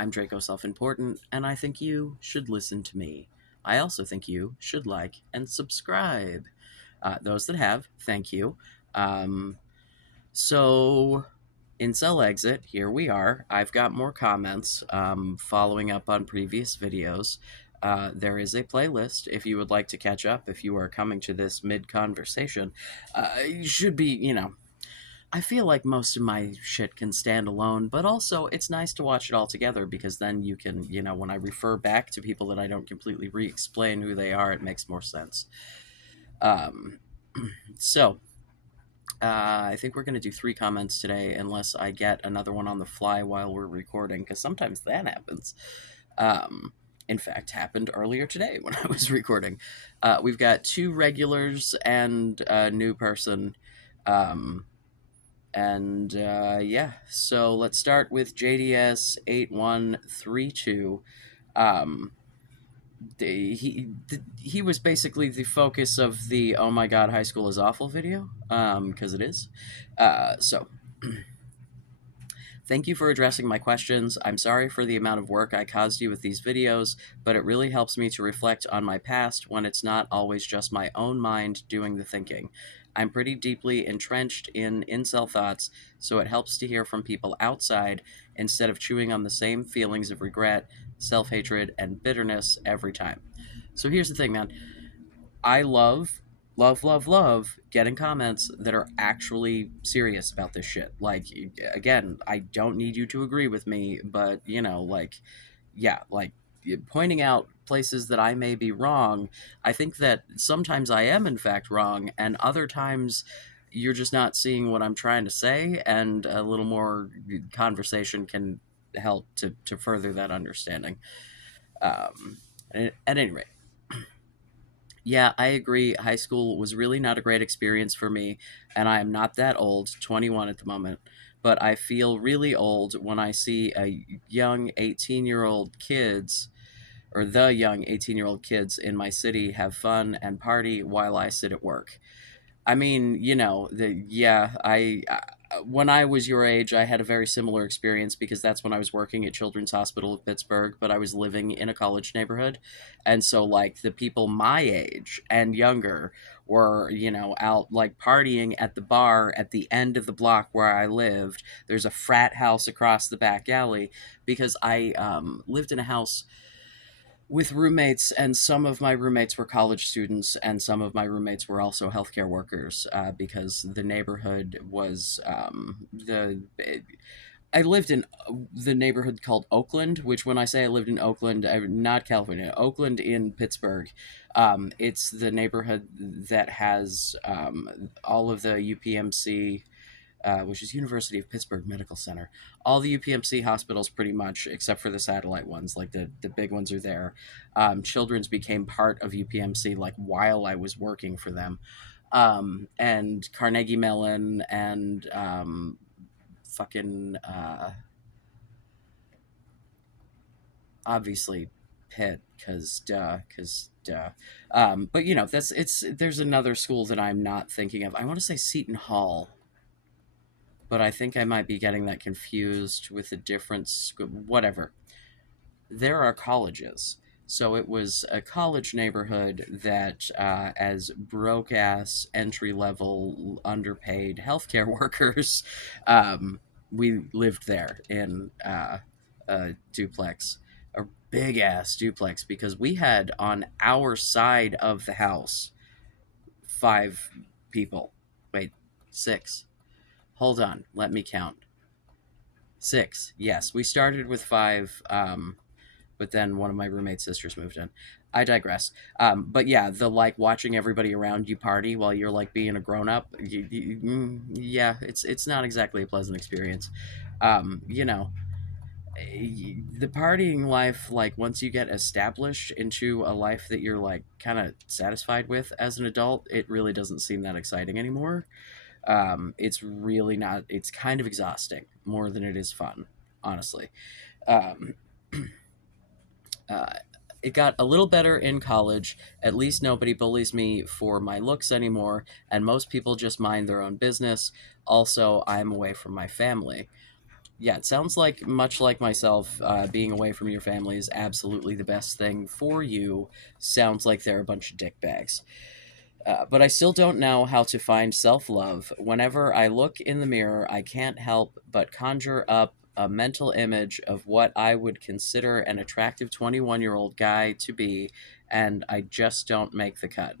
I'm Draco Self-Important, and I think you should listen to me. I also think you should like and subscribe. Those that have, thank you. Um, so, Incel Exit, here we are. I've got more comments following up on previous videos. There is a playlist if you would like to catch up, if you are coming to this mid conversation. You should be, I feel like most of my shit can stand alone, but also it's nice to watch it all together because then you can, when I refer back to people that I don't completely re explain who they are, it makes more sense. Um, so, I think we're going to do 3 comments today, unless I get another one on the fly while we're recording, because sometimes that happens. Um, in fact, happened earlier today when I was recording. We've got 2 regulars and a new person. Um, yeah, so let's start with JDS 8132. Um, he was basically the focus of the "Oh my God, high school is awful" video, because it is. So thank you for addressing my questions. I'm sorry for the amount of work I caused you with these videos, but it really helps me to reflect on my past when it's not always just my own mind doing the thinking. I'm pretty deeply entrenched in incel thoughts, so it helps to hear from people outside instead of chewing on the same feelings of regret, self-hatred, and bitterness every time. So here's the thing, man. I love getting comments that are actually serious about this shit. Like, again, I don't need you to agree with me, but, yeah, like, pointing out places that I may be wrong. I think that sometimes I am, in fact, wrong, and other times you're just not seeing what I'm trying to say, and a little more conversation can help to further that understanding. At any rate, yeah, I agree. High school was really not a great experience for me, and I am not that old, 21 at the moment, but I feel really old when I see a young 18-year-old kids or the young 18-year-old kids in my city have fun and party while I sit at work. I mean, when I was your age, I had a very similar experience because that's when I was working at Children's Hospital of Pittsburgh, but I was living in a college neighborhood. And so, like, the people my age and younger were, out like partying at the bar at the end of the block where I lived. There's a frat house across the back alley because I lived in a house with roommates, and some of my roommates were college students, and some of my roommates were also healthcare workers, because the neighborhood was the. I lived in the neighborhood called Oakland, which, when I say I lived in Oakland, not California, Oakland in Pittsburgh. It's the neighborhood that has all of the UPMC, which is University of Pittsburgh Medical Center. All the UPMC hospitals, pretty much, except for the satellite ones, like the big ones are there. Children's became part of UPMC like while I was working for them. And Carnegie Mellon and fucking obviously Pitt, because duh. But there's another school that I'm not thinking of. I want to say Seton Hall, but I think I might be getting that confused with a different school. Whatever. There are colleges. So it was a college neighborhood that, as broke ass, entry level, underpaid healthcare workers, um, we lived there in a duplex, a big ass duplex, because we had on our side of the house 5 people. Wait, 6. Hold on, let me count. 6. Yes, we started with 5, but then one of my roommate's sisters moved in. I digress. But yeah, the like watching everybody around you party while you're like being a grown up. Yeah, it's not exactly a pleasant experience. Um, you know, the partying life, like once you get established into a life that you're like kind of satisfied with as an adult, it really doesn't seem that exciting anymore. It's really not. It's kind of exhausting more than it is fun, honestly. Um, uh, it got a little better in college. At least nobody bullies me for my looks anymore, and most people just mind their own business. Also, I'm away from my family. Yeah, it sounds like much like myself, being away from your family is absolutely the best thing for you. Sounds like they're a bunch of dickbags. But I still don't know how to find self love. Whenever I look in the mirror, I can't help but conjure up a mental image of what I would consider an attractive 21-year-old guy to be, and I just don't make the cut.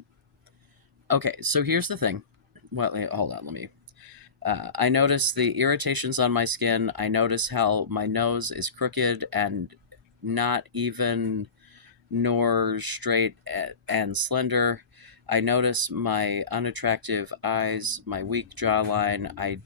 Okay, so here's the thing. Well, hold on, let me. I notice the irritations on my skin. I notice how my nose is crooked and not even nor straight and slender. I notice my unattractive eyes, my weak jawline. I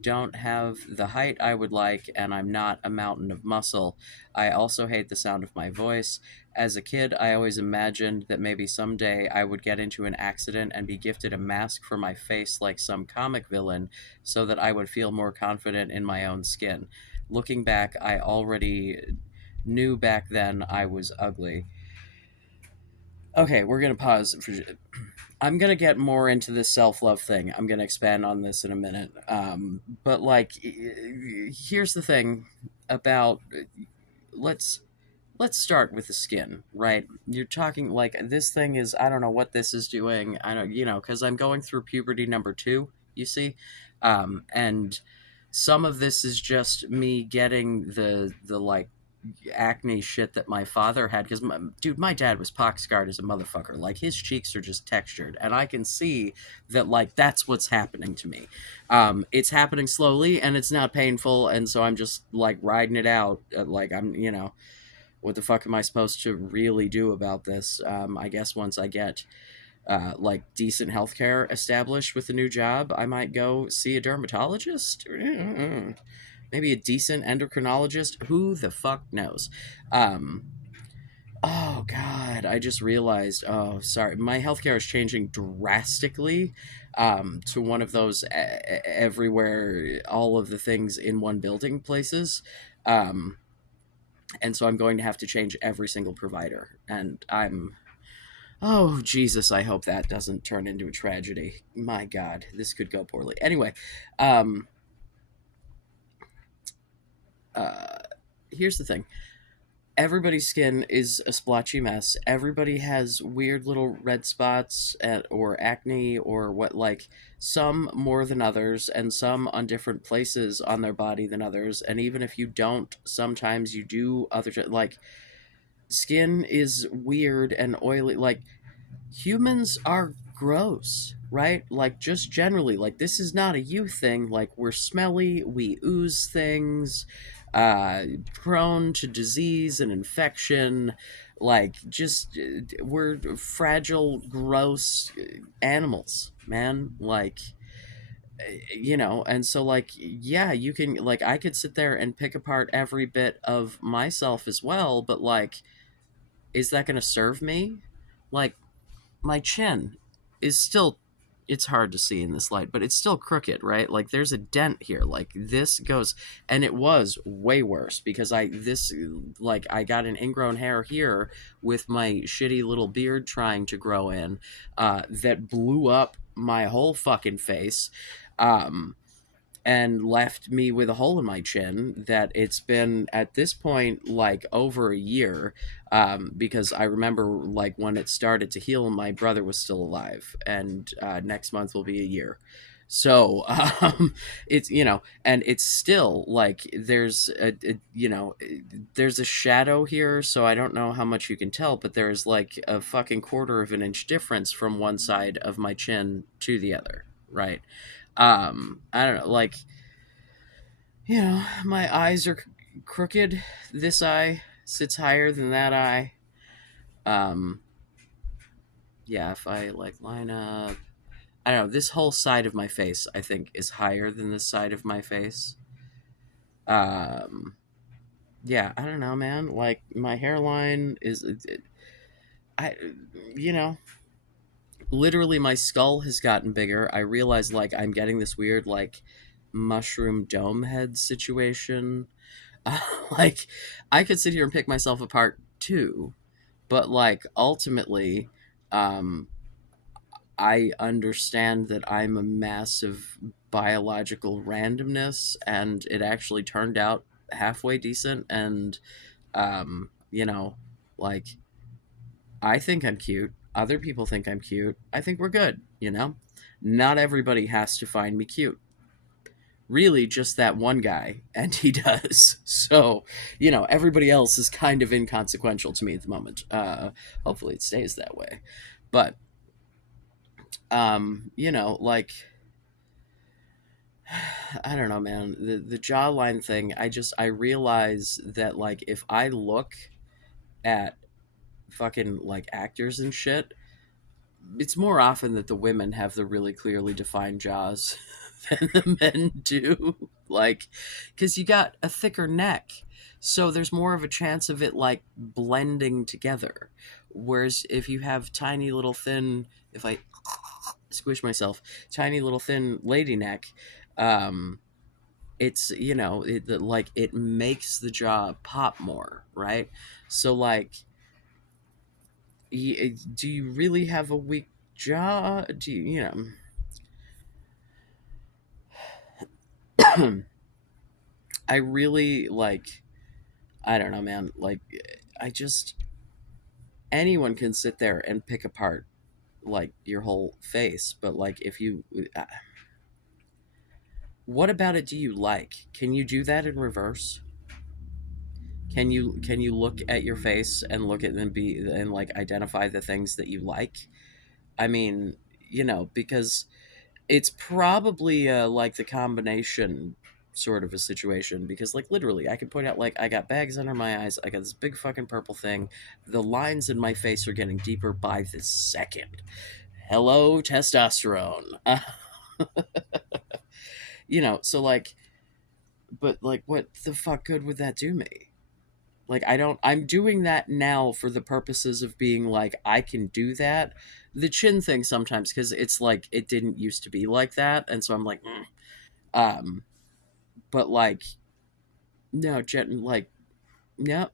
don't have the height I would like, and I'm not a mountain of muscle. I also hate the sound of my voice. As a kid, I always imagined that maybe someday I would get into an accident and be gifted a mask for my face like some comic villain so that I would feel more confident in my own skin. Looking back, I already knew back then I was ugly. Okay, we're gonna pause for. I'm gonna get more into this self love thing. I'm gonna expand on this in a minute. But like, here's the thing about let's let's start with the skin, right? You're talking like this thing is I don't know what this is doing. I don't because I'm going through puberty number two. You see, and some of this is just me getting the like acne shit that my father had because dude, my dad was pox scarred as a motherfucker. Like his cheeks are just textured, and I can see that like that's what's happening to me. It's happening slowly and it's not painful, and so I'm just like riding it out. Like I'm what the fuck am I supposed to really do about this? I guess once I get like decent healthcare established with a new job, I might go see a dermatologist. Maybe a decent endocrinologist. Who the fuck knows? Um, oh God, I just realized. Oh, sorry, my healthcare is changing drastically to one of those everywhere, all of the things in one building places. Um, and so I'm going to have to change every single provider, and I'm. Oh Jesus! I hope that doesn't turn into a tragedy. My God, this could go poorly. Anyway, um, uh, here's the thing: everybody's skin is a splotchy mess. Everybody has weird little red spots or acne or what, like some more than others, and some on different places on their body than others. And even if you don't, sometimes you do other like skin is weird and oily. Like humans are gross, right? Like just generally, like this is not a you thing. Like we're smelly, we ooze things, prone to disease and infection. Like just we're fragile, gross animals, man. Like and so like yeah, you can like I could sit there and pick apart every bit of myself as well, but like is that going to serve me? Like my chin is still it's hard to see in this light, but it's still crooked, right? Like there's a dent here. Like this goes and it was way worse because I got an ingrown hair here with my shitty little beard trying to grow in that blew up my whole fucking face. Um and left me with a hole in my chin that it's been at this point like over a year because I remember like when it started to heal my brother was still alive and next month will be a year so it's and it's still like there's a shadow here so I don't know how much you can tell but there's like a fucking quarter of an inch difference from one side of my chin to the other, right? I don't know, like my eyes are crooked. This eye sits higher than that eye. um yeah, if I like line up, I don't know, this whole side of my face I think is higher than this side of my face. um yeah, I don't know, man, like my hairline is I you know literally my skull has gotten bigger. I realize like I'm getting this weird like mushroom dome head situation. Like I could sit here and pick myself apart too, but like ultimately, um, I understand that I'm a massive biological randomness, and it actually turned out halfway decent. And you know, like, I think I'm cute. Other people think I'm cute. I think we're good, you know? Not everybody has to find me cute. Really, just that one guy, and he does. So, everybody else is kind of inconsequential to me at the moment. Hopefully it stays that way. But, like, I don't know, man. The jawline thing, I realize that, like, if I look at fucking, like, actors and shit, it's more often that the women have the really clearly defined jaws than the men do. Like, because you got a thicker neck, so there's more of a chance of it, like, blending together. Whereas if you have tiny little thin, if I squish myself, tiny little thin lady neck, um, it's, like, it makes the jaw pop more, right? So, like, do you really have a weak jaw? Do I really, like, I don't know, man. Like, I just, anyone can sit there and pick apart, like, your whole face. But, like, if you, what about it do you like? Can you do that in reverse? Can you look at your face and look at them, be and, like, identify the things that you like? I mean, because it's probably like the combination sort of a situation, because, like, literally I can point out, like, I got bags under my eyes, I got this big fucking purple thing, the lines in my face are getting deeper by the second. Hello, testosterone. So, like, but, like, what the fuck good would that do me? Like, I'm doing that now for the purposes of being like, I can do that. The chin thing sometimes, because it's like it didn't used to be like that, and so I'm like, mm. um but, like, no, like, no,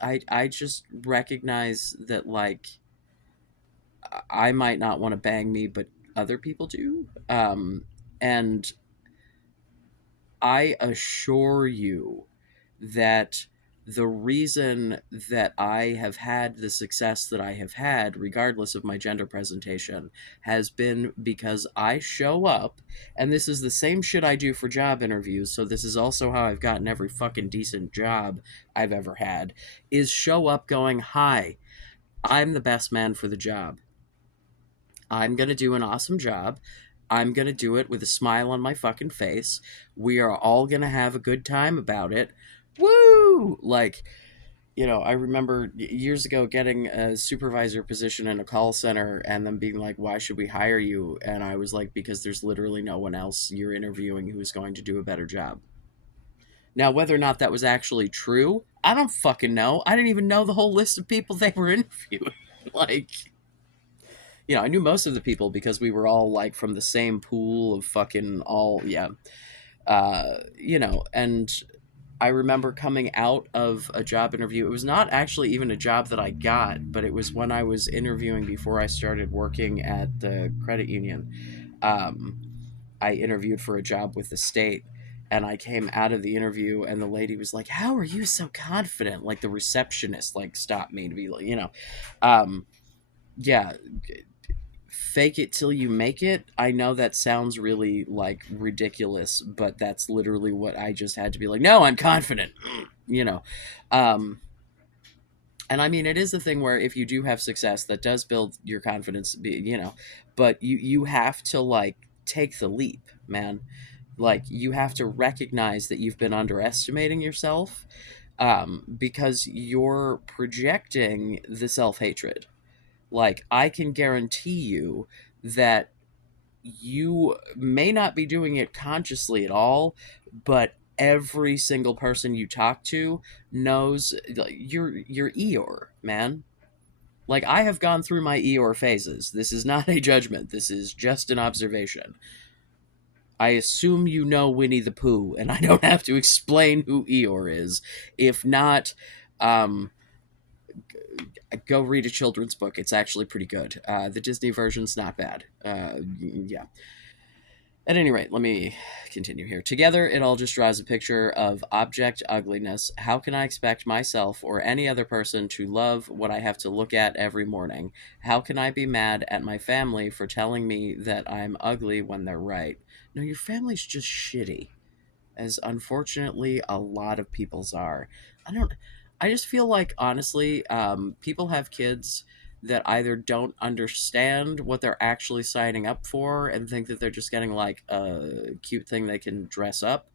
I just recognize that, like, I might not want to bang me, but other people do. And I assure you that the reason that I have had the success that I have had, regardless of my gender presentation, has been because I show up, and this is the same shit I do for job interviews, so this is also how I've gotten every fucking decent job I've ever had, is show up going, hi, I'm the best man for the job. I'm going to do an awesome job. I'm going to do it with a smile on my fucking face. We are all going to have a good time about it. Woo! Like, I remember years ago getting a supervisor position in a call center and them being like, why should we hire you? And I was like, because there's literally no one else you're interviewing who's going to do a better job. Now, whether or not that was actually true, I don't fucking know. I didn't even know the whole list of people they were interviewing. Like, I knew most of the people because we were all, like, from the same pool of fucking all, yeah. And I remember coming out of a job interview. It was not actually even a job that I got, but it was when I was interviewing before I started working at the credit union. Um, I interviewed for a job with the state, and I came out of the interview, and the lady was like, "How are you so confident?" Like, the receptionist, like, stopped me to be like, yeah, fake it till you make it. I know that sounds really, like, ridiculous, but that's literally what I just had to be like, no, I'm confident. you know um and I mean, it is the thing where if you do have success, that does build your confidence, but you have to, like, take the leap, man. Like, you have to recognize that you've been underestimating yourself, because you're projecting the self-hatred. Like, I can guarantee you that you may not be doing it consciously at all, but every single person you talk to knows, like, you're Eeyore, man. Like, I have gone through my Eeyore phases. This is not a judgment. This is just an observation. I assume you know Winnie the Pooh, and I don't have to explain who Eeyore is. If not, um, go read a children's book. It's actually pretty good. The Disney version's not bad. Yeah. At any rate, let me continue here. Together, it all just draws a picture of object ugliness. How can I expect myself or any other person to love what I have to look at every morning? How can I be mad at my family for telling me that I'm ugly when they're right? No, your family's just shitty, as unfortunately a lot of people's are. I don't. I just feel like honestly, people have kids that either don't understand what they're actually signing up for and think that they're just getting like a cute thing they can dress up,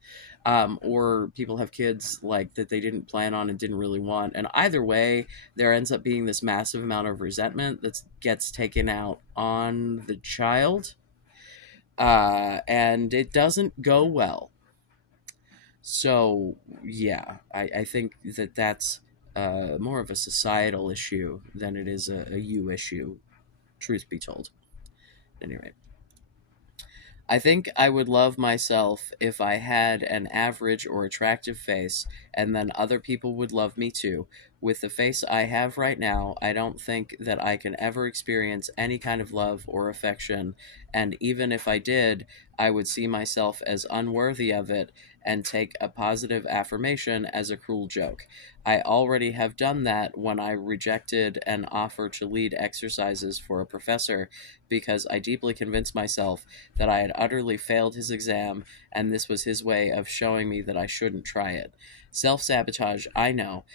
or people have kids like that they didn't plan on and didn't really want. And either way, there ends up being this massive amount of resentment that gets taken out on the child, and it doesn't go well. So yeah, I think that that's more of a societal issue than it is a you issue. Truth be told. Anyway, I think I would love myself if I had an average or attractive face, and then other people would love me too. With the face I have right now, I don't think that I can ever experience any kind of love or affection, and even if I did, I would see myself as unworthy of it and take a positive affirmation as a cruel joke. I already have done that when I rejected an offer to lead exercises for a professor because I deeply convinced myself that I had utterly failed his exam, and this was his way of showing me that I shouldn't try it. Self sabotage, I know,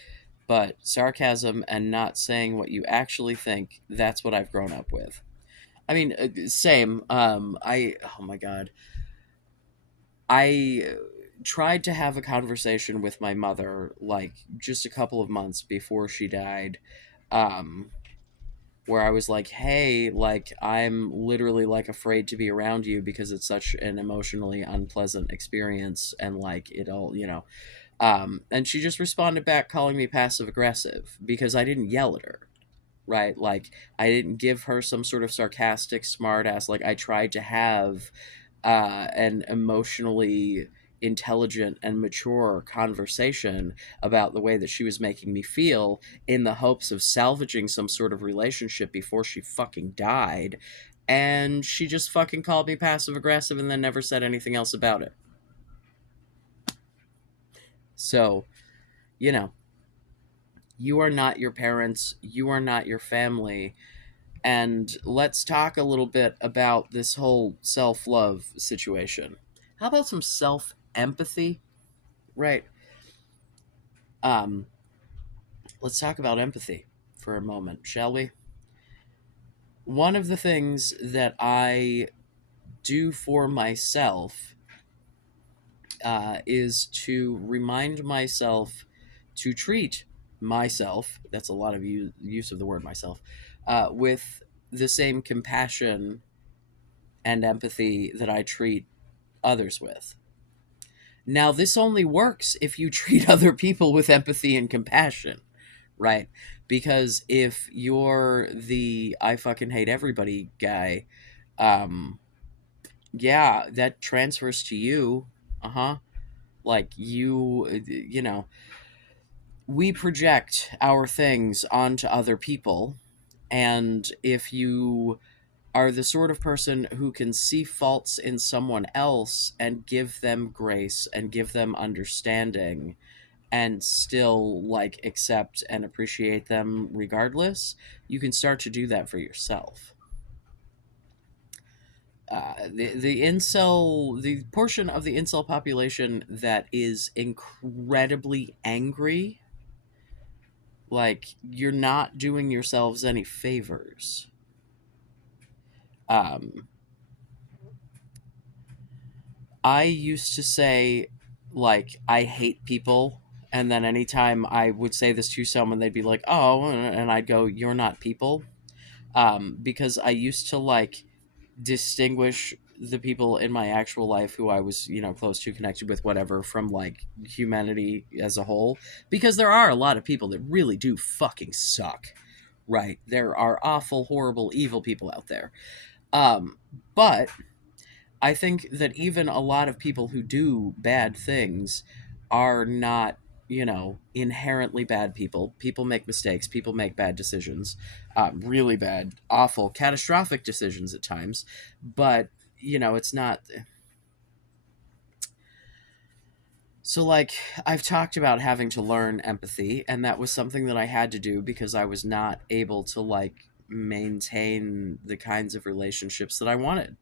but sarcasm and not saying what you actually think, that's what I've grown up with. I mean, same. Oh my God. I tried to have a conversation with my mother, like, just a couple of months before she died. Um, where I was like, "Hey, like I'm literally like afraid to be around you because it's such an emotionally unpleasant experience and like it all, you know." And she just responded back calling me passive aggressive because I didn't yell at her, right? Like I didn't give her some sort of sarcastic smart ass. Like I tried to have an emotionally intelligent and mature conversation about the way that she was making me feel in the hopes of salvaging some sort of relationship before she fucking died. And she just fucking called me passive aggressive and then never said anything else about it. So, you know, you are not your parents, you are not your family. And let's talk a little bit about this whole self love situation. How about some self empathy? Right. Um, let's talk about empathy for a moment, shall we? One of the things that I do for myself is to remind myself to treat myself, that's a lot of use of the word myself, with the same compassion and empathy that I treat others with. Now, this only works if you treat other people with empathy and compassion, right? Because if you're the I fucking hate everybody guy, um, yeah, that transfers to you. Uh huh. Like you know, we project our things onto other people. And if you are the sort of person who can see faults in someone else and give them grace and give them understanding and still like accept and appreciate them regardless, you can start to do that for yourself. The portion of the incel population that is incredibly angry, like you're not doing yourselves any favors. Um, I used to say, like, I hate people. And then anytime I would say this to someone, they'd be like, oh, and I'd go, you're not people. Because I used to, like, distinguish the people in my actual life who I was, you know, close to, connected with, whatever, from, like, humanity as a whole. Because there are a lot of people that really do fucking suck, right? There are awful, horrible, evil people out there. Um, but I think that even a lot of people who do bad things are not, you know, inherently bad people. People make mistakes. People make bad decisions, really bad, awful, catastrophic decisions at times. But, you know, it's not. So, like, I've talked about having to learn empathy, and that was something that I had to do because I was not able to, like, maintain the kinds of relationships that I wanted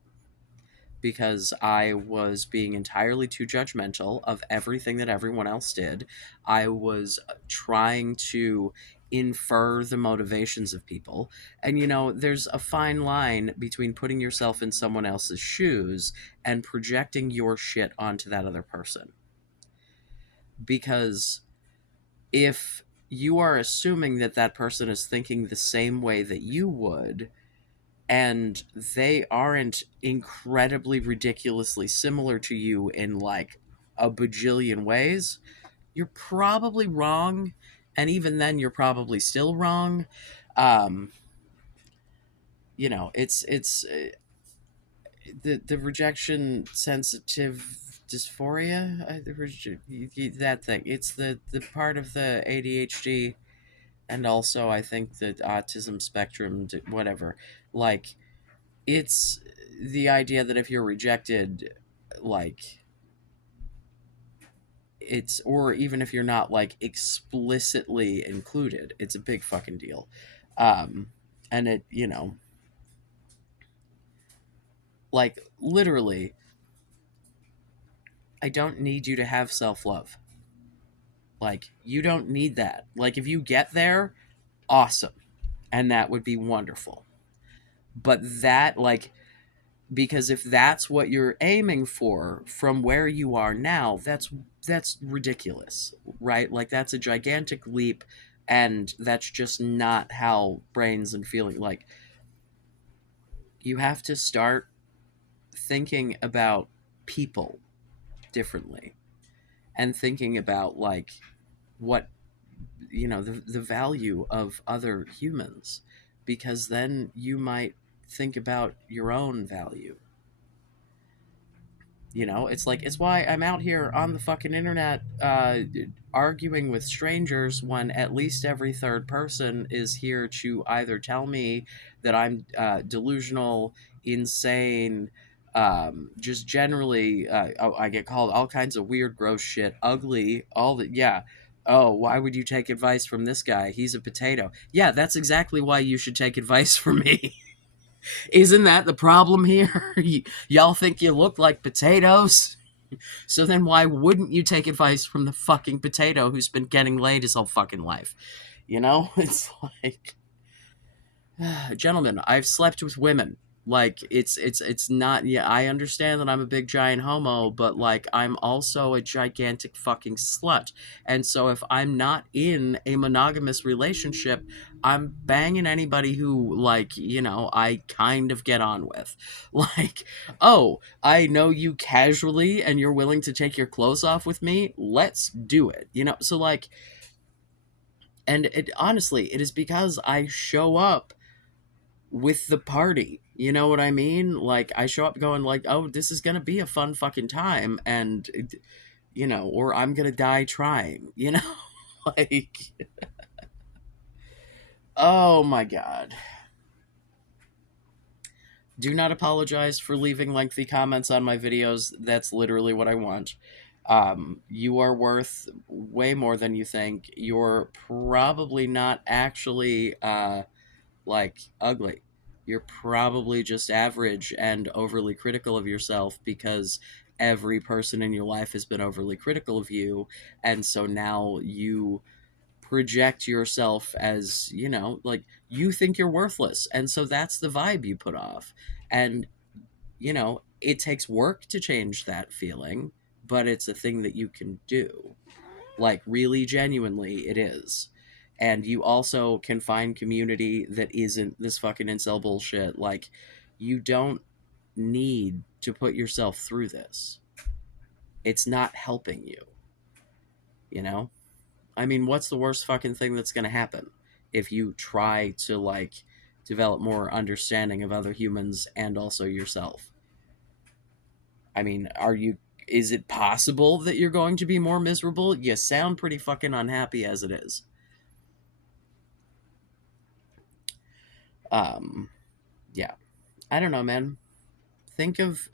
because I was being entirely too judgmental of everything that everyone else did. I was trying to infer the motivations of people. And, there's a fine line between putting yourself in someone else's shoes and projecting your shit onto that other person. Because if you are assuming that that person is thinking the same way that you would, and they aren't incredibly ridiculously similar to you in like a bajillion ways, you're probably wrong. And even then, you're probably still wrong. Um, it's the rejection sensitive dysphoria, that thing. It's the part of the ADHD, and also I think the autism spectrum, whatever. Like, it's the idea that if you're rejected, like, it's, or even if you're not like explicitly included, it's a big fucking deal. um and it, like, literally, I don't need you to have self-love. Like, you don't need that. Like, if you get there, awesome, and that would be wonderful. But that, like, because if that's what you're aiming for from where you are now, that's ridiculous, right? Like, that's a gigantic leap, and that's just not how brains and feeling, like, you have to start thinking about people differently, and thinking about, like, what, the value of other humans, because then you might think about your own value. It's like, it's why I'm out here on the fucking internet, arguing with strangers, when at least every third person is here to either tell me that I'm delusional, insane, just generally, I get called all kinds of weird, gross shit, ugly, all that, yeah. Oh, why would you take advice from this guy? He's a potato. Yeah, that's exactly why you should take advice from me. Isn't that the problem here? Y'all think you look like potatoes? So then why wouldn't you take advice from the fucking potato who's been getting laid his whole fucking life? It's like, gentlemen, I've slept with women. Like, it's not, yeah, I understand that I'm a big giant homo, but like, I'm also a gigantic fucking slut. And so if I'm not in a monogamous relationship, I'm banging anybody who, like, I kind of get on with. Like, oh, I know you casually and you're willing to take your clothes off with me. Let's do it. So, like, and it, honestly, it is because I show up with the party. You know what I mean? Like, I show up going like, "Oh, this is going to be a fun fucking time," and or I'm going to die trying, like, oh my god. Do not apologize for leaving lengthy comments on my videos. That's literally what I want. You are worth way more than you think. You're probably not actually like ugly. You're probably just average and overly critical of yourself because every person in your life has been overly critical of you. And so now you project yourself as, like, you think you're worthless. And so that's the vibe you put off. And, it takes work to change that feeling, but it's a thing that you can do. Like, really, genuinely, it is. And you also can find community that isn't this fucking incel bullshit. Like, you don't need to put yourself through this. It's not helping you, you know? I mean, what's the worst fucking thing that's going to happen if you try to, like, develop more understanding of other humans and also yourself? I mean, is it possible that you're going to be more miserable? You sound pretty fucking unhappy as it is. Um, yeah. I don't know, man. Think of,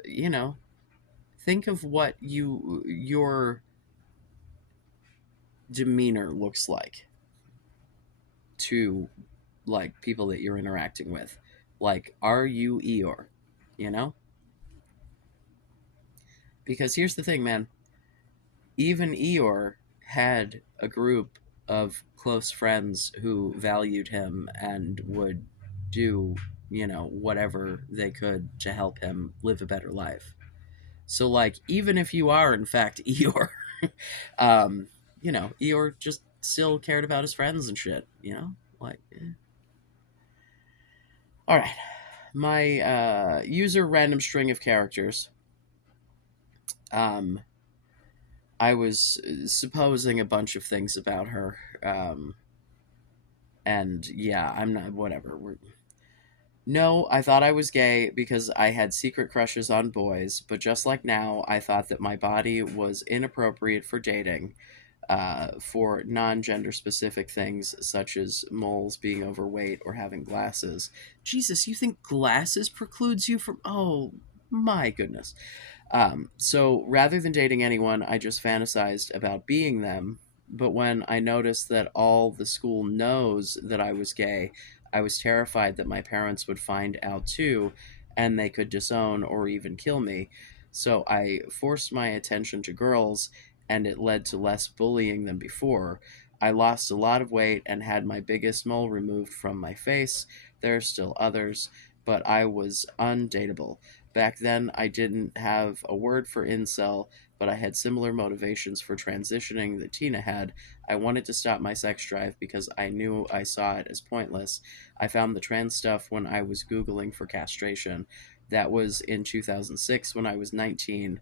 think of what your demeanor looks like to like people that you're interacting with. Like, are you Eeyore? You know? Because here's the thing, man. Even Eeyore had a group of close friends who valued him and would do, whatever they could to help him live a better life. So, like, even if you are, in fact, Eeyore, um, Eeyore just still cared about his friends and shit, Like, all right. My user random string of characters. Um, I was supposing a bunch of things about her. And yeah, I'm not, whatever. No, I thought I was gay because I had secret crushes on boys, but just like now, I thought that my body was inappropriate for dating, for non gender specific things such as moles, being overweight, or having glasses. Jesus, you think glasses precludes you from. Oh, my goodness. So rather than dating anyone, I just fantasized about being them. But when I noticed that all the school knows that I was gay, I was terrified that my parents would find out too, and they could disown or even kill me. So I forced my attention to girls, and it led to less bullying than before. I lost a lot of weight and had my biggest mole removed from my face. There are still others, but I was undateable. Back then, I didn't have a word for incel, but I had similar motivations for transitioning that Tina had. I wanted to stop my sex drive because I knew I saw it as pointless. I found the trans stuff when I was Googling for castration. That was in 2006 when I was 19,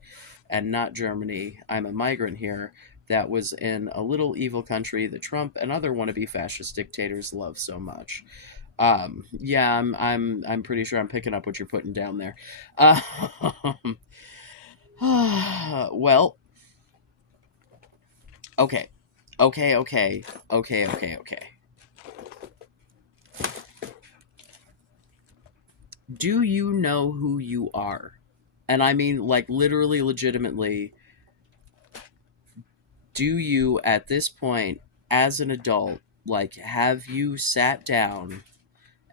and not Germany. I'm a migrant here. That was in a little evil country that Trump and other wannabe fascist dictators love so much. Yeah, I'm pretty sure I'm picking up what you're putting down there. Um, well, okay, okay. Do you know who you are? And I mean, like, literally, legitimately, do you at this point, as an adult, like, have you sat down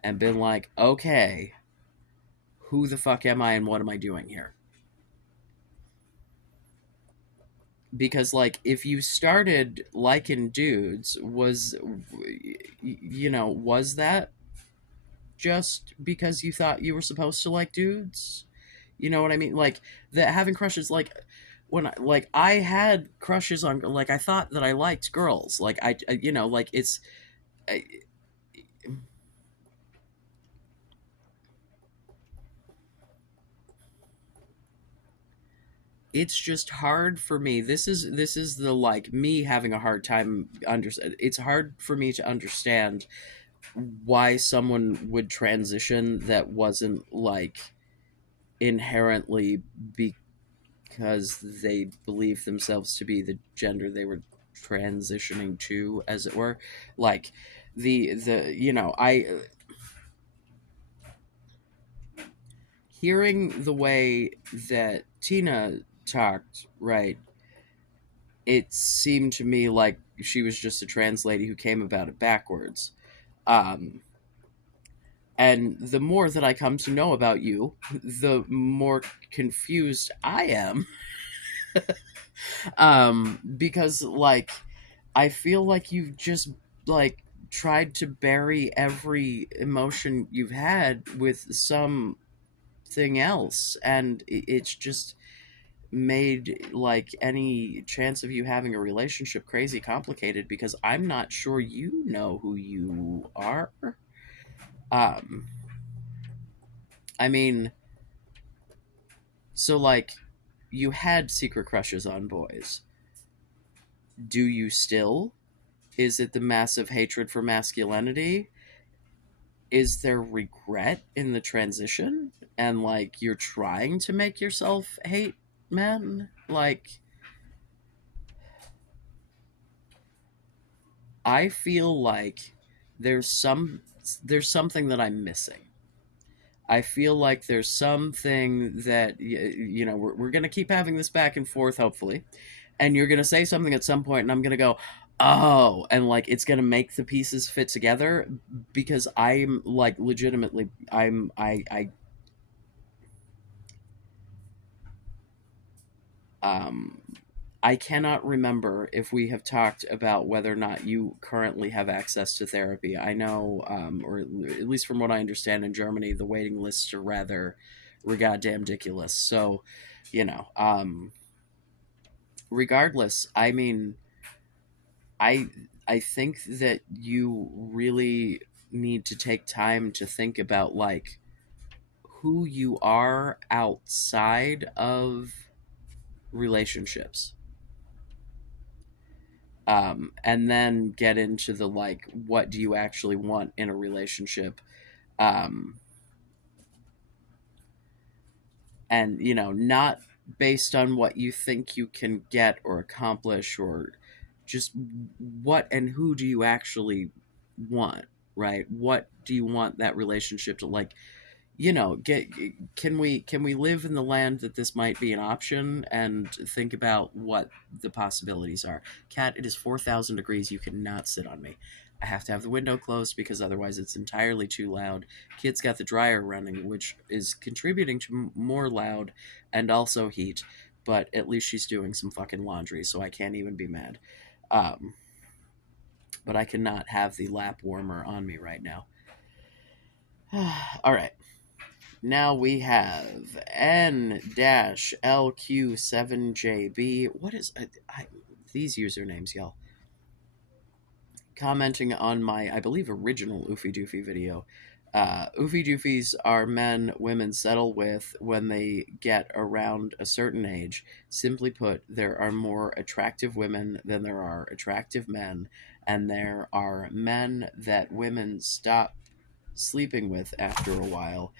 and been like, okay, who the fuck am I and what am I doing here? Because like if you started liking dudes, was that just because you thought you were supposed to like dudes? You know what I mean? Like that having crushes, like I had crushes on, like I thought that I liked girls, like like I, it's just hard for me. This is the, like, me having a hard time understand. It's hard for me to understand why someone would transition that wasn't like inherently because they believe themselves to be the gender they were transitioning to, as it were. Like the I hearing the way that Tina talked, right, it seemed to me like she was just a trans lady who came about it backwards. um And the more that I come to know about you, the more confused I am. Because like I feel like you've just like tried to bury every emotion you've had with something else, and it's just made like any chance of you having a relationship crazy complicated because I'm not sure you know who you are. Um I mean, so like you had secret crushes on boys. Do you still? Is it the massive hatred for masculinity? Is there regret in the transition? And like you're trying to make yourself hate men? Like I feel like there's some there's something that I'm missing. I feel like there's something that we're going to keep having this back and forth hopefully. And you're going to say something at some point and I'm going to go, Oh, and like it's gonna make the pieces fit together because I'm like legitimately um I cannot remember if we have talked about whether or not you currently have access to therapy. I know, or at least from what I understand in Germany, the waiting lists are rather goddamn ridiculous. So, you know, regardless, I mean, I I think that you really need to take time to think about like who you are outside of relationships, and then get into the like what do you actually want in a relationship, um, and not based on what you think you can get or accomplish, or just what and who do you actually want, right? What do you want that relationship to like, get can we live in the land that this might be an option, and think about what the possibilities are. Cat, it is 4,000 degrees. You cannot sit on me. I have to have the window closed because otherwise it's entirely too loud. Kid's got the dryer running, which is contributing to more loud and also heat, but at least she's doing some fucking laundry, so I can't even be mad. um, but I cannot have the lap warmer on me right now. All right. Now we have N-LQ7JB. What is these usernames, y'all? Commenting on my, I believe, original Oofy Doofy video. Oofy Doofies are men women settle with when they get around a certain age. Simply put, there are more attractive women than there are attractive men, and there are men that women stop sleeping with after a while.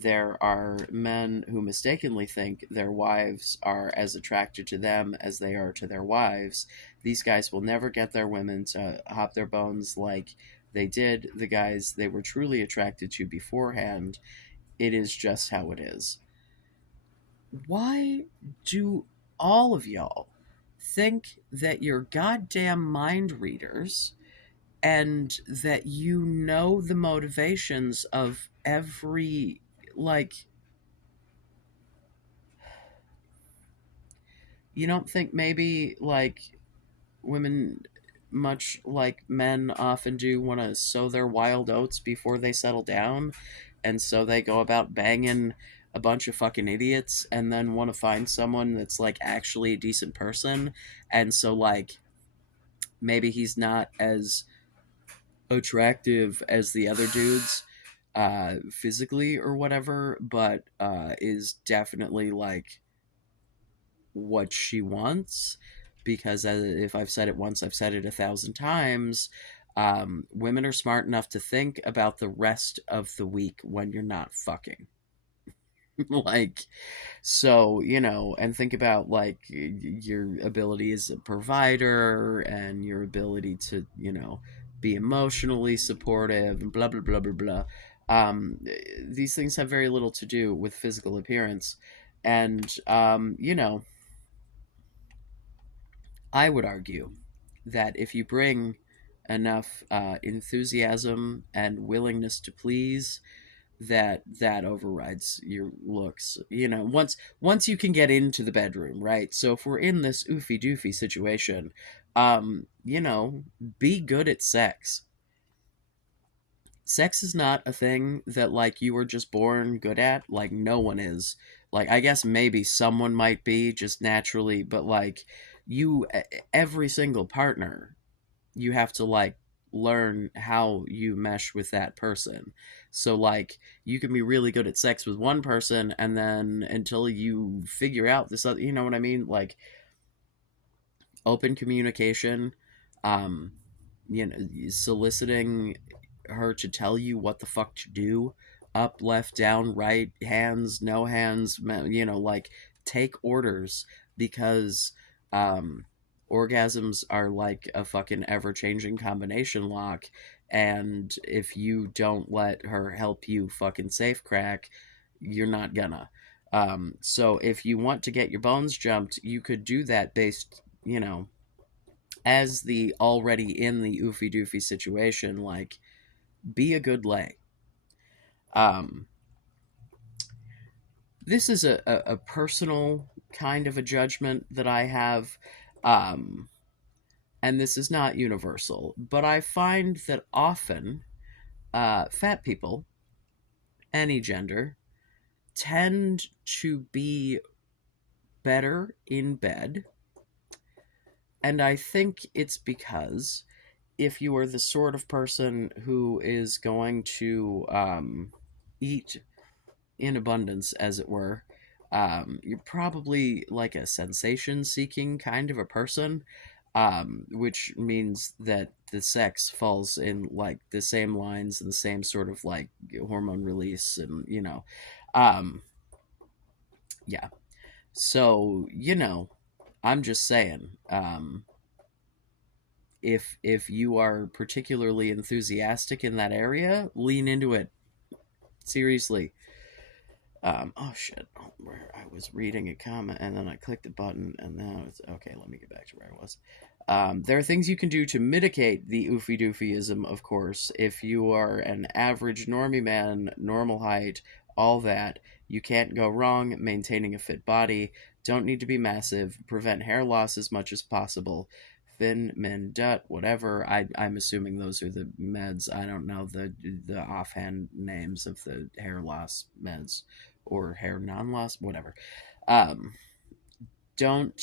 There are men who mistakenly think their wives are as attracted to them as they are to their wives. These guys will never get their women to hop their bones like they did the guys they were truly attracted to beforehand. It is just how it is. Why do all of y'all think that you're goddamn mind readers and that you know the motivations of every, like, you don't think maybe like women, much like men often do, want to sow their wild oats before they settle down, and so they go about banging a bunch of fucking idiots and then want to find someone that's like actually a decent person, and so like maybe he's not as attractive as the other dudes physically or whatever, but is definitely like what she wants, because if I've said it once, I've said it 1,000 times. Women are smart enough to think about the rest of the week when you're not fucking. Like, so, and think about like your ability as a provider and your ability to, be emotionally supportive and blah blah blah blah blah. These things have very little to do with physical appearance, and I would argue that if you bring enough enthusiasm and willingness to please, that overrides your looks. Once you can get into the bedroom, right? So if we're in this oofy doofy situation, be good at sex. Sex is not a thing that like you were just born good at. Like no one is. Like I guess maybe someone might be just naturally, but like every single partner, you have to like learn how you mesh with that person. So like you can be really good at sex with one person, and then until you figure out this other, you know what I mean? Like open communication, um soliciting her to tell you what the fuck to do, up, left, down, right, hands, no hands, like take orders, because um orgasms are like a fucking ever-changing combination lock, and if you don't let her help you fucking safe crack, you're not gonna. So if you want to get your bones jumped, you could do that based, as the already in the oofy doofy situation, like, be a good lay. Um, this is a personal kind of a judgment that I have, um, and this is not universal, but I find that often fat people, any gender, tend to be better in bed. And I think it's because if you are the sort of person who is going to eat in abundance, as it were, you're probably like a sensation seeking kind of a person, which means that the sex falls in like the same lines and the same sort of like hormone release, and um, yeah. So, I'm just saying, if you are particularly enthusiastic in that area, lean into it. Seriously. Oh shit. Where I was reading a comment and then I clicked the button and now it's okay. Let me get back to where I was. There are things you can do to mitigate the oofy doofyism, of course. If you are an average normie man, normal height, all that, you can't go wrong maintaining a fit body. Don't need to be massive. Prevent hair loss as much as possible. Thin, min, dut, whatever. I'm assuming those are the meds. I don't know the offhand names of the hair loss meds or hair non-loss, whatever. Um, don't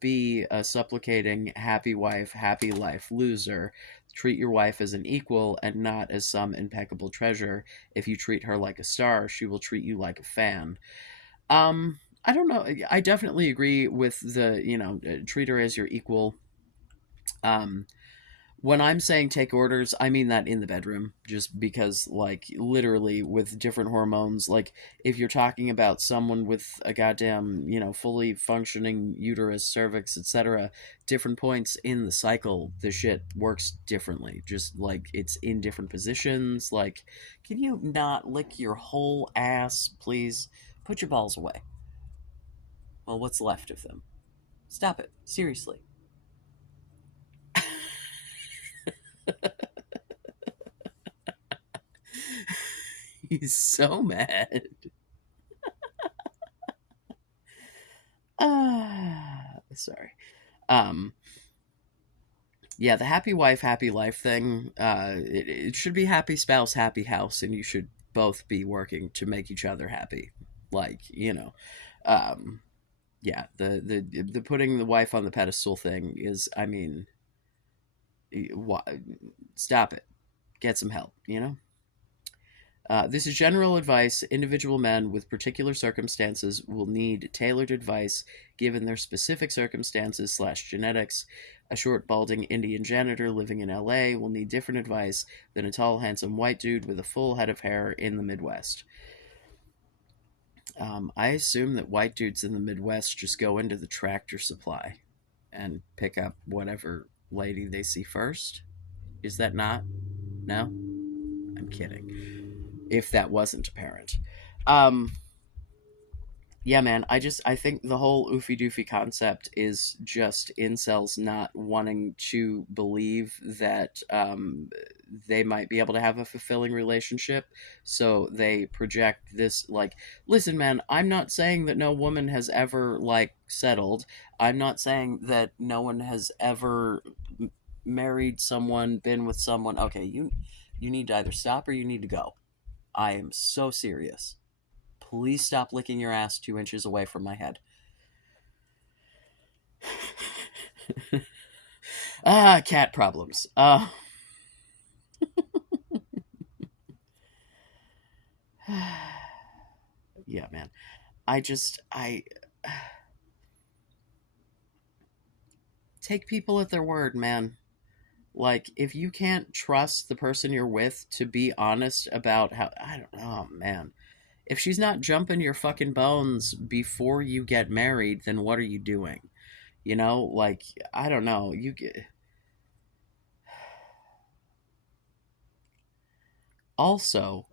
be a supplicating happy wife, happy life loser. Treat your wife as an equal and not as some impeccable treasure. If you treat her like a star, she will treat you like a fan. I don't know. I definitely agree with the, treat her as your equal. Um, when I'm saying take orders, I mean that in the bedroom, just because, like, literally with different hormones, like, if you're talking about someone with a goddamn, fully functioning uterus, cervix, etc., different points in the cycle, the shit works differently. Just like it's in different positions. Like, can you not lick your whole ass, please? Put your balls away. Well, what's left of them? Stop it. Seriously. He's so mad. Sorry. Um, yeah, the happy wife, happy life thing. It should be happy spouse, happy house, and you should both be working to make each other happy. Like, um, yeah. The putting the wife on the pedestal thing is, I mean, why, stop it. Get some help. This is general advice. Individual men with particular circumstances will need tailored advice given their specific circumstances / genetics. A short, balding Indian janitor living in LA will need different advice than a tall, handsome white dude with a full head of hair in the Midwest. I assume that white dudes in the Midwest just go into the Tractor Supply and pick up whatever lady they see first. Is that not? No? I'm kidding. If that wasn't apparent. Um, yeah, man, I think the whole oofy doofy concept is just incels not wanting to believe that they might be able to have a fulfilling relationship, so they project this like, listen, man, I'm not saying that no woman has ever like settled. I'm not saying that no one has ever married someone, been with someone. Okay, you need to either stop or you need to go. I am so serious. Please stop licking your ass 2 inches away from my head. Cat problems. Yeah, man. I take people at their word, man. Like, if you can't trust the person you're with to be honest about how, I don't know, man. If she's not jumping your fucking bones before you get married, then what are you doing? Like, I don't know. You get. Also,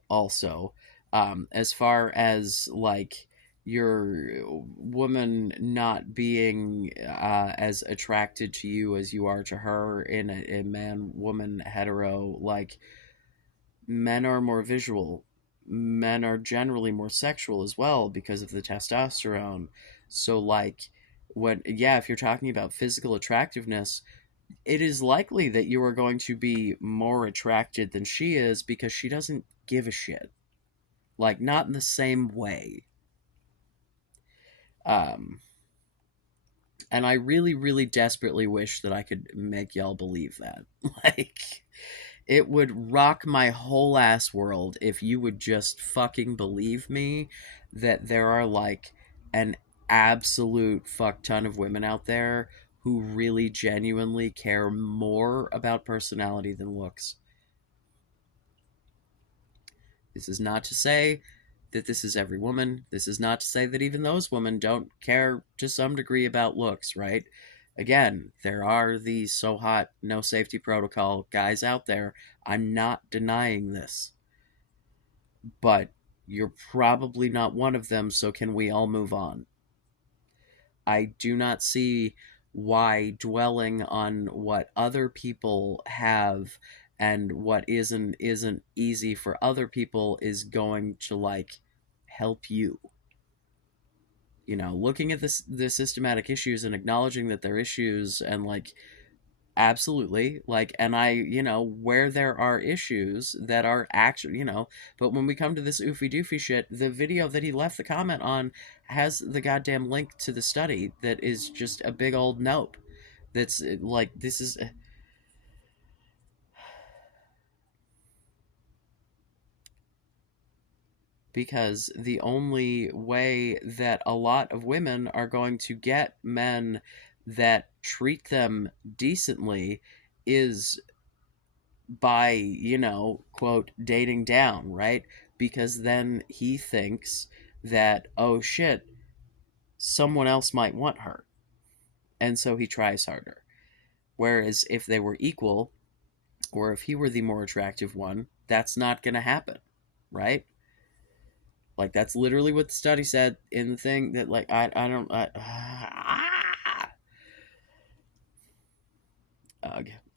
as far as like your woman not being as attracted to you as you are to her in a man woman hetero, like, men are more visual, men are generally more sexual as well because of the testosterone. So like, when, yeah, if you're talking about physical attractiveness, it is likely that you are going to be more attracted than she is because she doesn't give a shit, like, not in the same way. um and I really, really desperately wish that I could make y'all believe that. Like, it would rock my whole ass world if you would just fucking believe me that there are, like, an absolute fuck ton of women out there who really genuinely care more about personality than looks. This is not to say that this is every woman. This is not to say that even those women don't care to some degree about looks, right? Again, there are these so hot, no safety protocol guys out there. I'm not denying this. But you're probably not one of them, so can we all move on? I do not see why dwelling on what other people have and what isn't easy for other people is going to, like, help you. Looking at the systematic issues and acknowledging that they're issues, and, like, absolutely, like, and where there are issues that are actually, but when we come to this oofy doofy shit, the video that he left the comment on has the goddamn link to the study that is just a big old nope. That's like, this is because the only way that a lot of women are going to get men that treat them decently is by, quote, dating down, right? Because then he thinks that, oh shit, someone else might want her. And so he tries harder. Whereas if they were equal, or if he were the more attractive one, that's not going to happen, right? Like, that's literally what the study said in the thing that, like, I don't, ugh.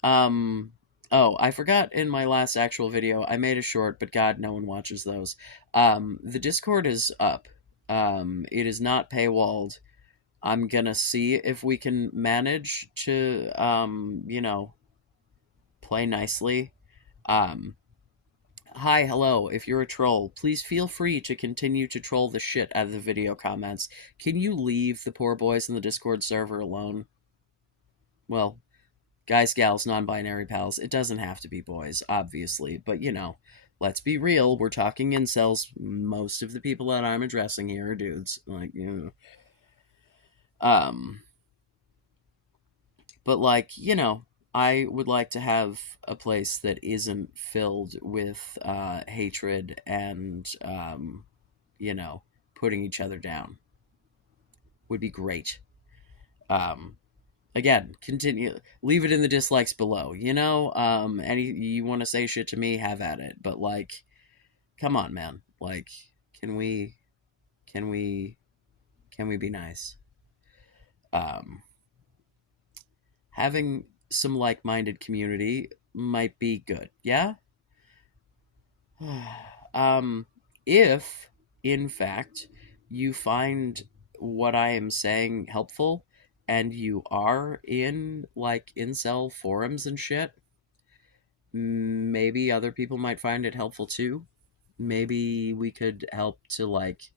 Um, oh, I forgot in my last actual video, I made a short, but God, no one watches those. The Discord is up. It is not paywalled. I'm gonna see if we can manage to, play nicely. Um, Hi, hello. If you're a troll, please feel free to continue to troll the shit out of the video comments. Can you leave the poor boys in the Discord server alone? Well, guys, gals, non-binary pals, it doesn't have to be boys, obviously, but let's be real, we're talking incels. Most of the people that I'm addressing here are dudes, like, um but, like, I would like to have a place that isn't filled with hatred and, you know putting each other down. Would be great. um Again, continue, leave it in the dislikes below. Any, you want to say shit to me, have at it, but, like, come on, man. Like, can we can we can we be nice? um Having some like-minded community might be good, yeah. um if in fact you find what I am saying helpful, and you are in, like, incel forums and shit, maybe other people might find it helpful too. Maybe we could help to, like,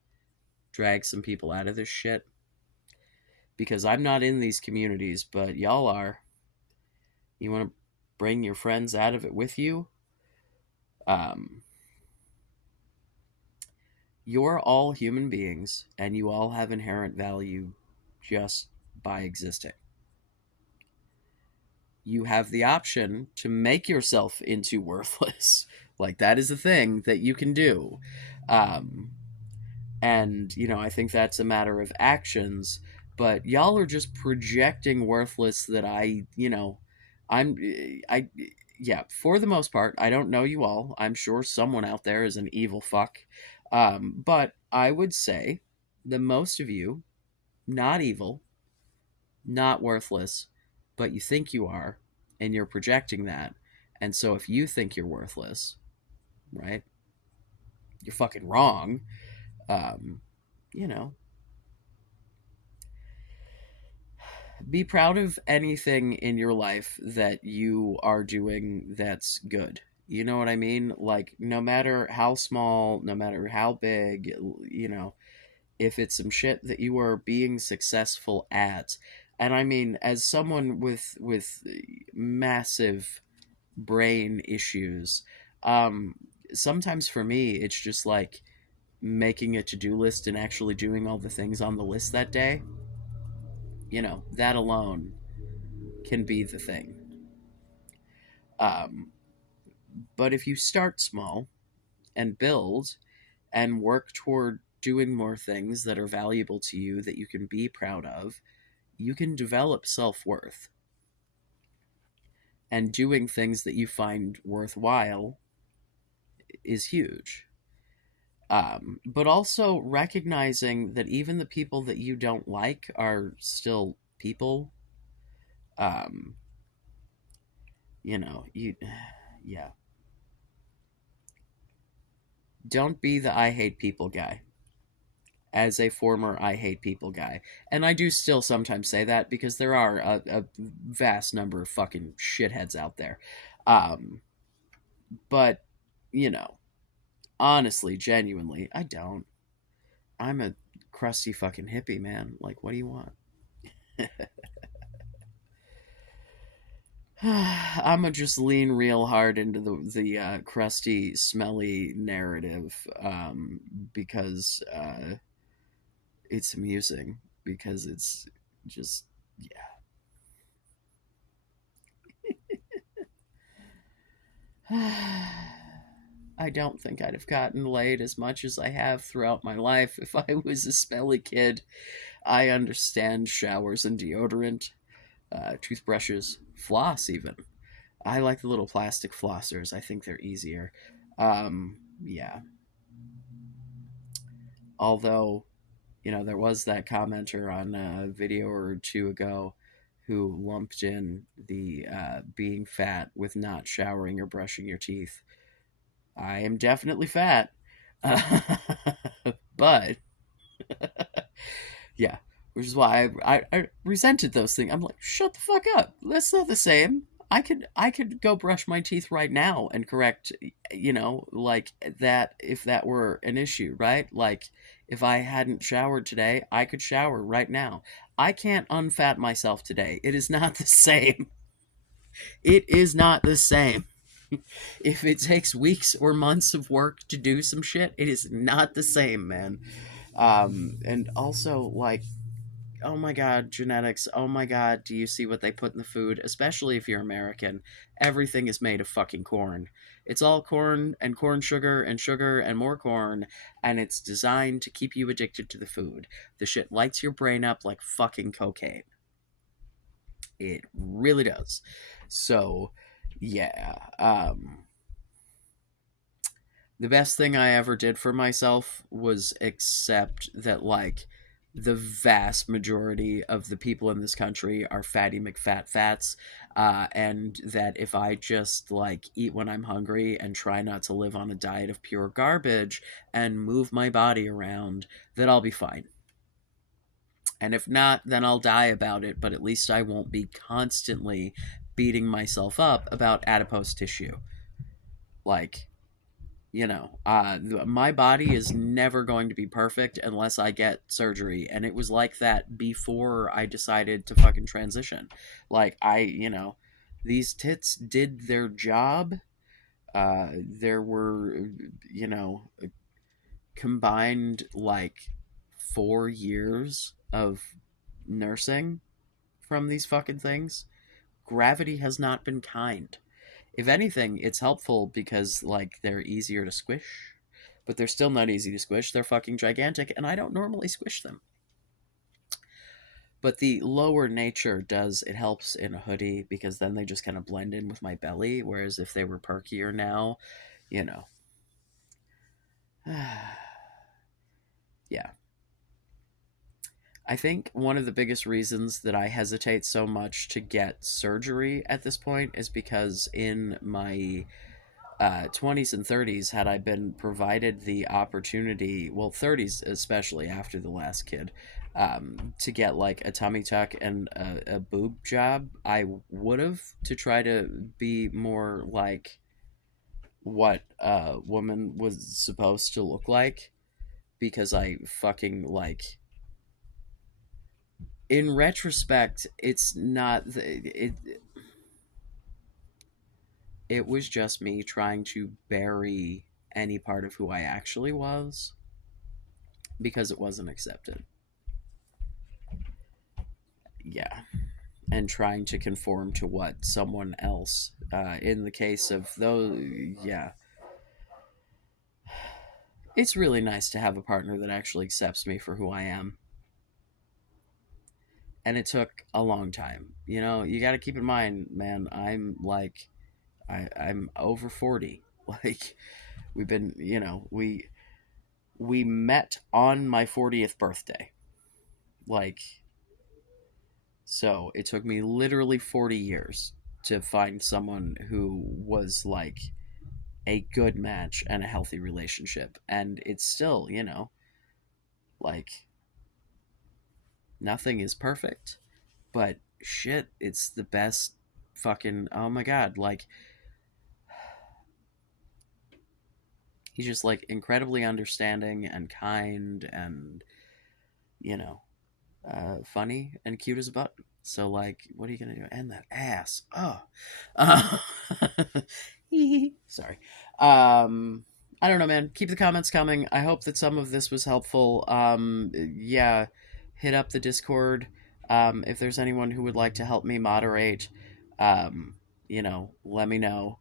drag some people out of this shit, because I'm not in these communities, but y'all are. You want to bring your friends out of it with you? um you're all human beings, and you all have inherent value just by existing. You have the option to make yourself into worthless. Like, that is a thing that you can do. um and I think that's a matter of actions. But y'all are just projecting worthless that I'm I yeah, for the most part, I don't know you all. I'm sure someone out there is an evil fuck. But I would say The most of you, not evil, not worthless, but you think you are, and you're projecting that. And so if you think you're worthless, right, you're fucking wrong. Um, you know, be proud of anything in your life that you are doing that's good. You know what I mean? Like, no matter how small, no matter how big, if it's some shit that you are being successful at. And I mean, as someone with massive brain issues, um, sometimes for me, it's just like making a to-do list and actually doing all the things on the list that day. That alone can be the thing. Um, but if you start small and build and work toward doing more things that are valuable to you that you can be proud of, you can develop self worth. And doing things that you find worthwhile is huge. But also recognizing that even the people that you don't like are still people. Um, you, yeah. Don't be the I hate people guy. As a former I hate people guy. And I do still sometimes say that because there are a vast number of fucking shitheads out there. Um, but, you know, honestly, genuinely, I don't. I'm a crusty fucking hippie, man. Like, what do you want? I'm gonna just lean real hard into the crusty, smelly narrative because it's amusing because it's just yeah. I don't think I'd have gotten laid as much as I have throughout my life if I was a smelly kid. I understand showers and deodorant, toothbrushes, floss, even. I like the little plastic flossers. I think they're easier. Yeah. Although, there was that commenter on a video or two ago who lumped in the being fat with not showering or brushing your teeth. I am definitely fat. But yeah, which is why I resented those things. I'm like, shut the fuck up. That's not the same. I could go brush my teeth right now and correct, like that if that were an issue, right? Like if I hadn't showered today, I could shower right now. I can't unfat myself today. It is not the same. It is not the same. If it takes weeks or months of work to do some shit, it is not the same, man. And also, like, oh my god, genetics. Oh my god, do you see what they put in the food? Especially if you're American. Everything is made of fucking corn. It's all corn and sugar and more corn, and it's designed to keep you addicted to the food. The shit lights your brain up like fucking cocaine. It really does. So, yeah. The best thing I ever did for myself was accept that, like, the vast majority of the people in this country are fatty McFat, and that if I just like eat when I'm hungry and try not to live on a diet of pure garbage and move my body around, that I'll be fine. And if not, then I'll die about it, but at least I won't be constantly beating myself up about adipose tissue. Like, my body is never going to be perfect unless I get surgery. And it was like that before I decided to fucking transition. Like, these tits did their job. There were, you know, combined like 4 years of nursing from these fucking things. Gravity has not been kind. If anything, it's helpful because like they're easier to squish, but they're still not easy to squish. They're fucking gigantic, and I don't normally squish them. But the lower nature does it helps in a hoodie because then they just kind of blend in with my belly. Whereas if they were perkier now, you know, yeah. I think one of the biggest reasons that I hesitate so much to get surgery at this point is because in my 20s and 30s, had I been provided the opportunity, well, 30s especially after the last kid, to get like a tummy tuck and a boob job, I would have, to try to be more like what a woman was supposed to look like, because I fucking like. In retrospect, it's not it was just me trying to bury any part of who I actually was because it wasn't accepted. Yeah. And trying to conform to what someone else, in the case of those, yeah. It's really nice to have a partner that actually accepts me for who I am. And it took a long time. You know, you got to keep in mind, man, I'm like, I'm over 40. Like, we've been, we met on my 40th birthday. Like, so it took me literally 40 years to find someone who was like a good match and a healthy relationship. And it's still, like, nothing is perfect, but shit, it's the best fucking, oh my God. Like, he's just like incredibly understanding and kind and, you know, funny and cute as a button. So like, what are you gonna do? And that ass. Oh, uh, sorry. I don't know, man. Keep the comments coming. I hope that some of this was helpful. Yeah, hit up the Discord. If there's anyone who would like to help me moderate, um, let me know.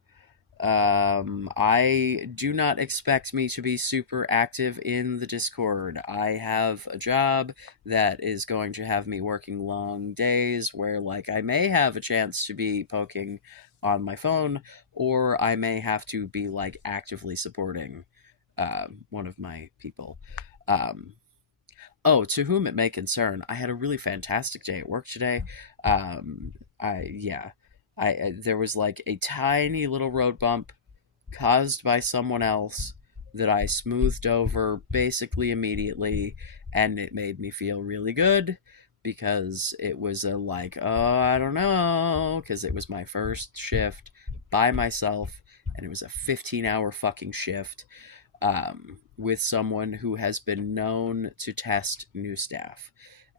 I do not expect me to be super active in the Discord. I have a job that is going to have me working long days where, like, I may have a chance to be poking on my phone, or I may have to be, like, actively supporting one of my people. Um, oh, to whom it may concern, I had a really fantastic day at work today. Yeah. There was like a tiny little road bump caused by someone else that I smoothed over basically immediately, and it made me feel really good because it was a like, oh, I don't know, because it was my first shift by myself, and it was a 15-hour fucking shift, with someone who has been known to test new staff.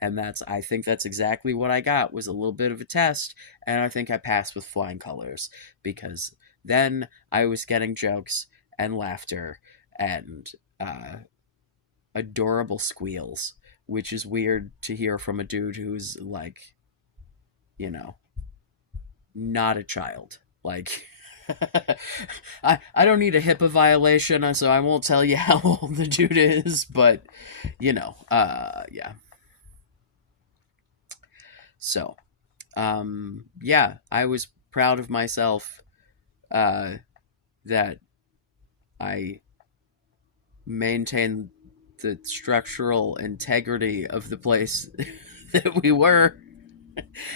And I think that's exactly what I got, was a little bit of a test, and I think I passed with flying colors, because then I was getting jokes and laughter and adorable squeals, which is weird to hear from a dude who's like, you know, not a child. Like, I don't need a HIPAA violation, so I won't tell you how old the dude is, but yeah. So, yeah, I was proud of myself, uh, that I maintained the structural integrity of the place that we were,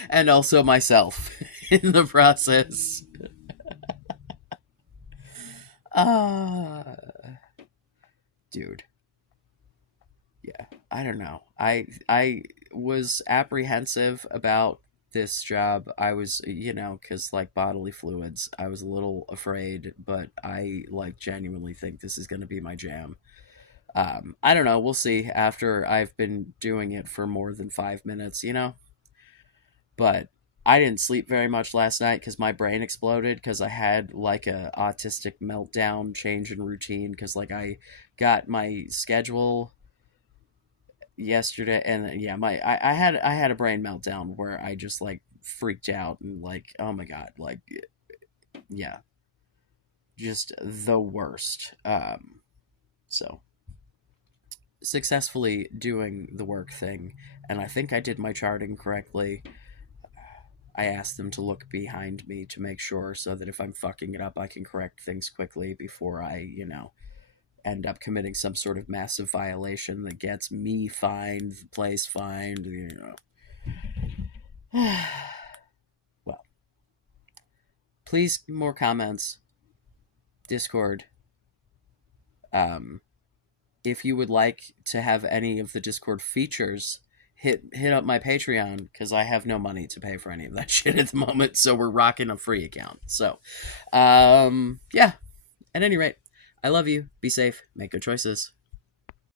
and also myself in the process. Uh, dude. Yeah, I don't know. I was apprehensive about this job. I was, cuz like bodily fluids, I was a little afraid, but I like genuinely think this is going to be my jam. I don't know, we'll see after I've been doing it for more than 5 minutes, But I didn't sleep very much last night cuz my brain exploded cuz I had like a autistic meltdown change in routine cuz like I got my schedule yesterday, and yeah, I had a brain meltdown where I just like freaked out and like, oh my God, like, yeah, just the worst. So successfully doing the work thing, and I think I did my charting correctly. I asked them to look behind me to make sure, so that if I'm fucking it up I can correct things quickly before I end up committing some sort of massive violation that gets me fined, the place fined, Well, please, more comments, Discord. If you would like to have any of the Discord features, hit up my Patreon, because I have no money to pay for any of that shit at the moment, so we're rocking a free account. So, yeah. At any rate, I love you. Be safe. Make good choices.